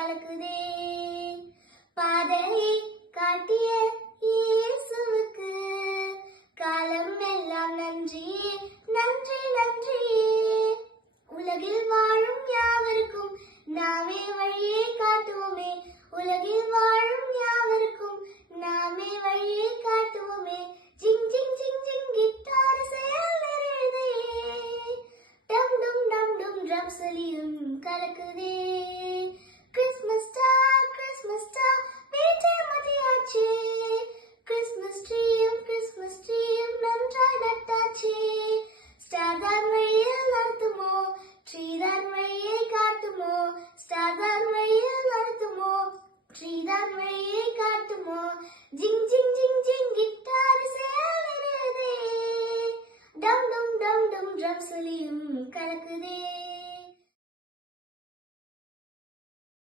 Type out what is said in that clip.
கலக்குதே. பாதையை காட்டிய കൗസലിയും കലക്കുതേ.